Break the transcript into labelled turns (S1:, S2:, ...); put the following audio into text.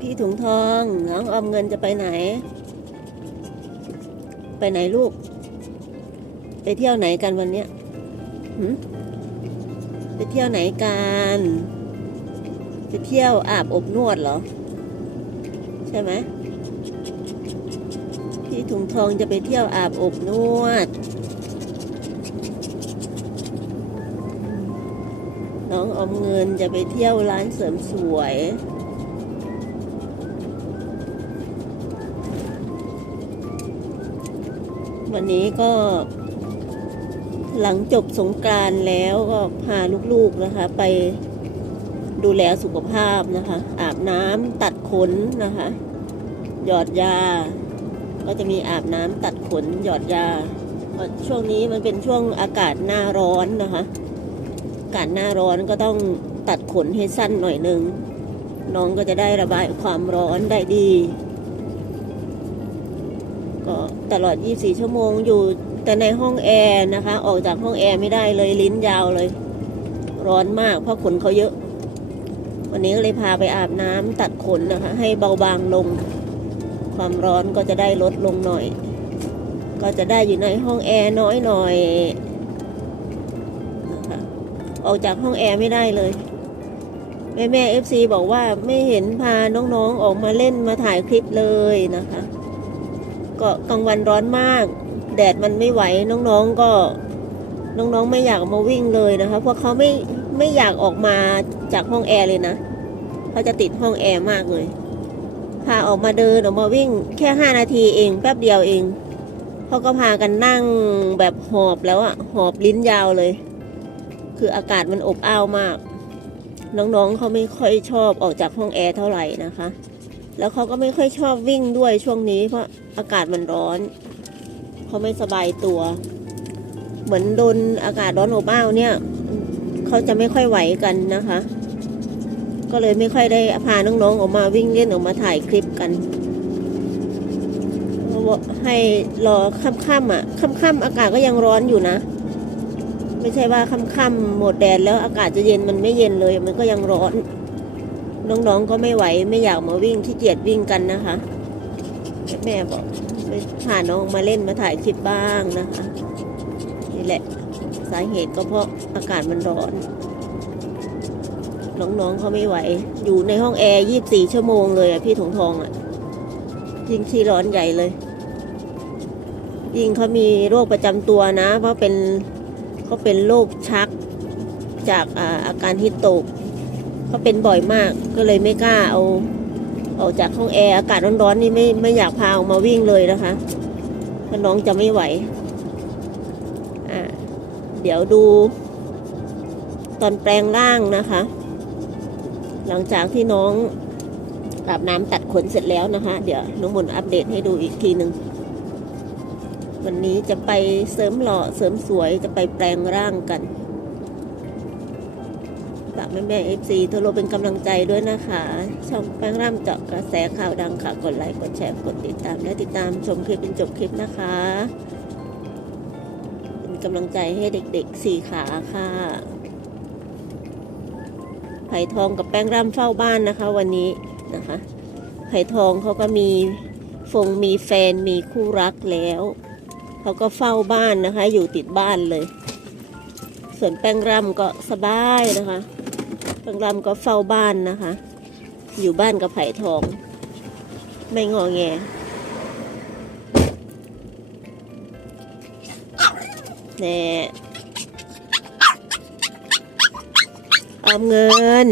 S1: พี่ถุงทองน้องออมเงินจะไปไหน ไปไหนลูก ไปเที่ยวไหนกันวันเนี้ยไปเที่ยวไหนกันไปเที่ยวอาบอบนวดเหรอ ใช่ไหมพี่ถุงทองจะไปเที่ยวอาบอบนวด น้องออมเงินจะไปเที่ยวร้านเสริมสวย วันนี้ก็หลังจบสงกานต์แล้วก็พาลูกๆนะคะ ไปดูแลสุขภาพนะคะ อาบน้ำตัดขนนะคะ หยอดยา ก็จะมีอาบน้ำตัดขนหยอดยา ช่วงนี้มันเป็นช่วงอากาศหน้าร้อนนะคะ อากาศหน้าร้อนก็ต้องตัดขนให้สั้นหน่อยนึง น้องก็จะได้ระบายความร้อนได้ดี ก็ตลอด 24 ชั่วโมงอยู่แต่ในห้องแอร์นะคะ ออกจากห้องแอร์ไม่ได้เลยลิ้นยาวเลย ร้อนมากเพราะขนเขาเยอะ วันนี้ก็เลยพาไปอาบน้ำตัดขนนะคะ ให้เบาบางลง ความร้อนก็จะได้ลดลงหน่อย ก็จะได้อยู่ในห้องแอร์น้อยหน่อยนะคะออกจากห้องแอร์ไม่ได้เลยแม่แม่เอฟซีบอกว่าไม่เห็นพาน้องๆออกมาเล่นมาถ่ายคลิปเลยนะคะ ก็กลางวันร้อนมาก แดดมันไม่ไหวน้องๆก็น้องๆไม่อยากมาวิ่งเลยนะคะเพราะเขาไม่ไม่อยากออกมาจากห้องแอร์เลยนะเขาจะติดห้องแอร์มากเลยพาออกมาเดินออกมาวิ่งแค่ห้านาทีเองแป๊บเดียวเองเขาก็พากันนั่งแบบหอบแล้วอะหอบลิ้นยาวเลย คืออากาศมันอบอ้าวมาก น้องๆเขาไม่ค่อยชอบออกจากห้องแอร์เท่าไหร่นะคะ แล้วเขาก็ไม่ค่อยชอบวิ่งด้วยช่วงนี้เพราะอากาศมันร้อน เขาไม่สบายตัว เหมือนโดนอากาศร้อนอบอ้าวเนี่ย เขาจะไม่ค่อยไหวกันนะคะ ก็เลยไม่ค่อยได้พาน้องๆออกมาวิ่งเล่นออกมาถ่ายคลิปกันเพราะว่าให้รอค่ำๆอะค่ำๆอากาศก็ยังร้อนอยู่นะ ไม่ใช่ว่าค่ำๆหมดแดดแล้วอากาศจะเย็นมันไม่เย็นเลย มันก็ยังร้อน น้องๆก็ไม่ไหวไม่อยากมาวิ่งที่เกียจวิ่งกันนะคะ แม่บอกไปพาน้องมาเล่นมาถ่ายคลิปบ้างนะคะนี่แหละสาเหตุก็เพราะอากาศมันร้อน น้องๆเขาไม่ไหว อยู่ในห้องแอร์ยี่บสี่ชั่วโมงเลยอะพี่ถงทองอะยิ่งที่ร้อนใหญ่เลยยิ่งเขามีโรคประจำตัวนะ เพราะเป็นเขาเป็นโรคชักจากอาอาการฮิตโตก เขาเป็นบ่อยมากก็เลยไม่กล้าเอาออกจากห้องแอร์อากาศร้อนๆนี่ไม่ไม่อยากพาออกมาวิ่งเลยนะคะเพราะน้องจะไม่ไหวอ่าเดี๋ยวดู ตอนแปลงร่างนะคะ หลังจากที่น้องอาบน้ำตัดขนเสร็จแล้วนะคะ เดี๋ยวน้องมนอัปเดตให้ดูอีกทีหนึ่งวันนี้จะไปเสริมหล่อเสริมสวยจะไปแปลงร่างกัน ฝากแม่แม่เอฟซีทั่วโลกเป็นกำลังใจด้วยนะคะ ช่องแป้งร่ำเจาะกระแสข่าวดังค่ะ กดไลค์ กดแชร์ กดติดตาม และติดตามชมคลิปเป็นจบคลิปนะคะ เป็นกำลังใจให้เด็กๆสี่ขาค่ะไผ่ทองกับแป้งร่ำเฝ้าบ้านนะคะ วันนี้นะคะไผ่ทองเขาก็มีฟงมีแฟนมีคู่รักแล้วเขาก็เฝ้าบ้านนะคะ อยู่ติดบ้านเลย ส่วนแป้งร่ำก็สบายนะคะ บางรำก็เฝ้าบ้านนะคะ อยู่บ้านกับไผ่ทอง ไม่งอแงแน่ออมเงิน